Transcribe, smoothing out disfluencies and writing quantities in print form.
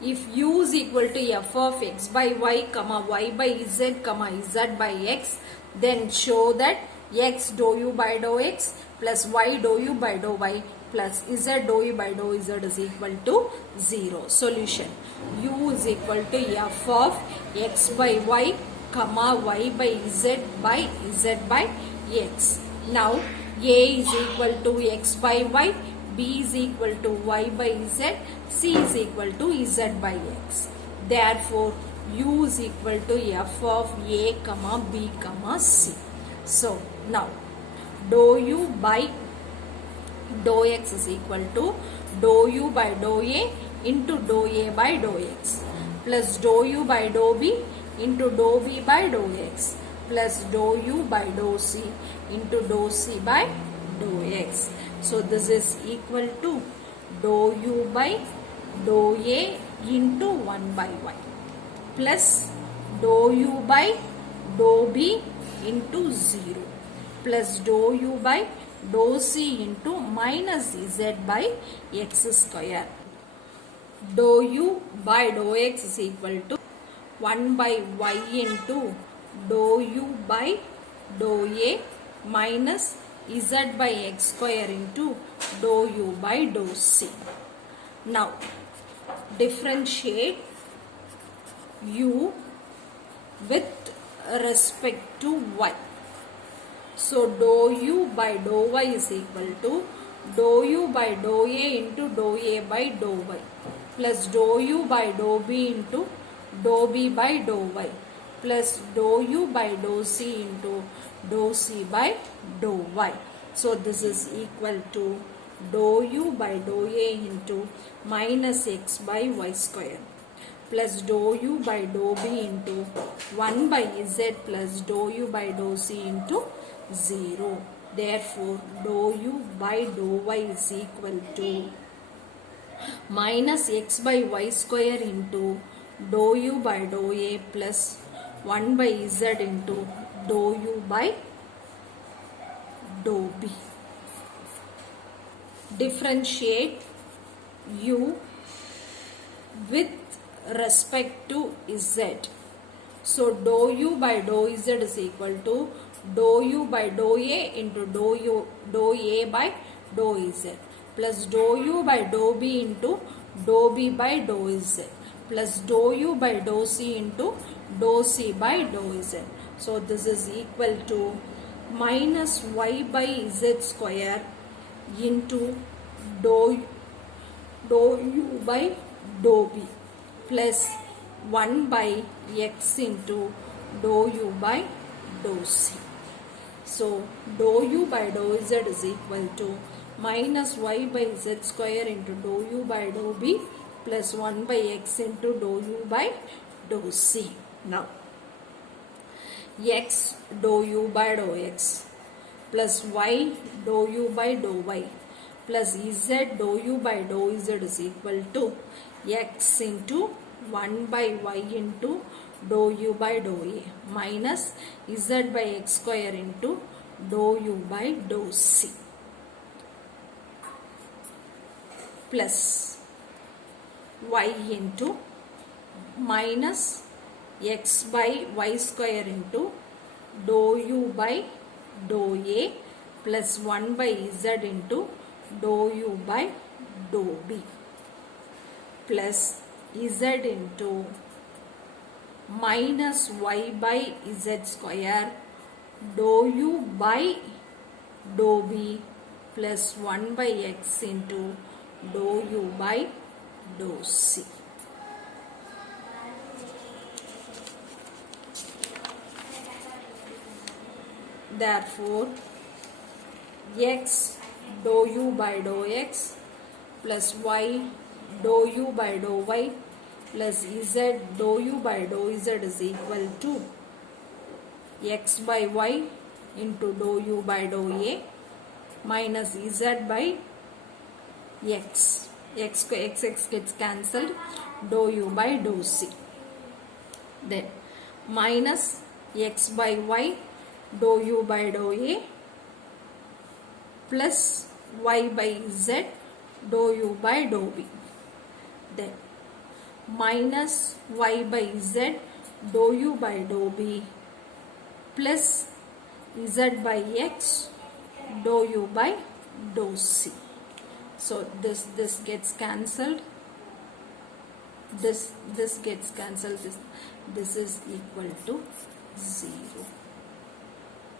if u is equal to f of x by y comma y by z comma z by x, then show that x dou u by dou x plus y dou u by dou y plus z dou u by dou z is equal to 0. Solution: u is equal to f of x by y comma y by z by x. Now a is equal to x by y, b is equal to y by z, c is equal to z by x. Therefore, u is equal to f of a comma b comma c. So now dou u by dou x is equal to dou u by dou a into dou a by dou x plus dou u by dou b into dou b by dou x plus dou u by dou c into dou c by dou x. So this is equal to dou u by dou a into 1 by y plus dou u by dou b into 0 plus dou u by dou c into minus z by x square. Dou u by dou x is equal to 1 by y into dou u by dou a minus z by x square into dou u by dou c. Now differentiate u with respect to y. So dou u by dou y is equal to dou u by dou a into dou a by dou y plus dou u by dou b into dou b by dou y plus dou u by dou c into dou c by dou y. So this is equal to dou u by dou a into minus x by y square plus dou u by dou b into 1 by z plus dou u by dou c into 0. Therefore, dou u by dou y is equal to minus x by y square into dou u by dou a plus 1 by z into dou u by dou b. Differentiate u with respect to z. So dou u by dou z is equal to dou u by dou a into dou a by dou z plus dou u by dou b into dou b by dou z plus dou u by dou c into dou c by dou z. So this is equal to minus y by z square into dou u by dou b plus 1 by x into dou u by dou c. So dou u by dou z is equal to minus y by z square into dou u by dou b plus 1 by x into dou u by dou c. Now x dou u by dou x plus y dou u by dou y plus z dou u by dou z is equal to x into 1 by y into dou u by dou a minus z by x square into dou u by dou c plus y into minus x by y square into dou u by dou a plus 1 by z into dou u by dou b plus z into minus y by z square dou u by dou b plus 1 by x into dou u by dou c. Therefore, x dou u by dou x plus y dou u by dou y plus z dou u by dou z is equal to x by y into dou u by dou a minus z by x. X gets cancelled. Dou u by dou c. Then minus x by y dou u by dou a plus y by z dou u by dou b. Then minus y by z dou u by dou b plus z by x dou u by dou c. So this gets cancelled. This gets cancelled. This is equal to 0.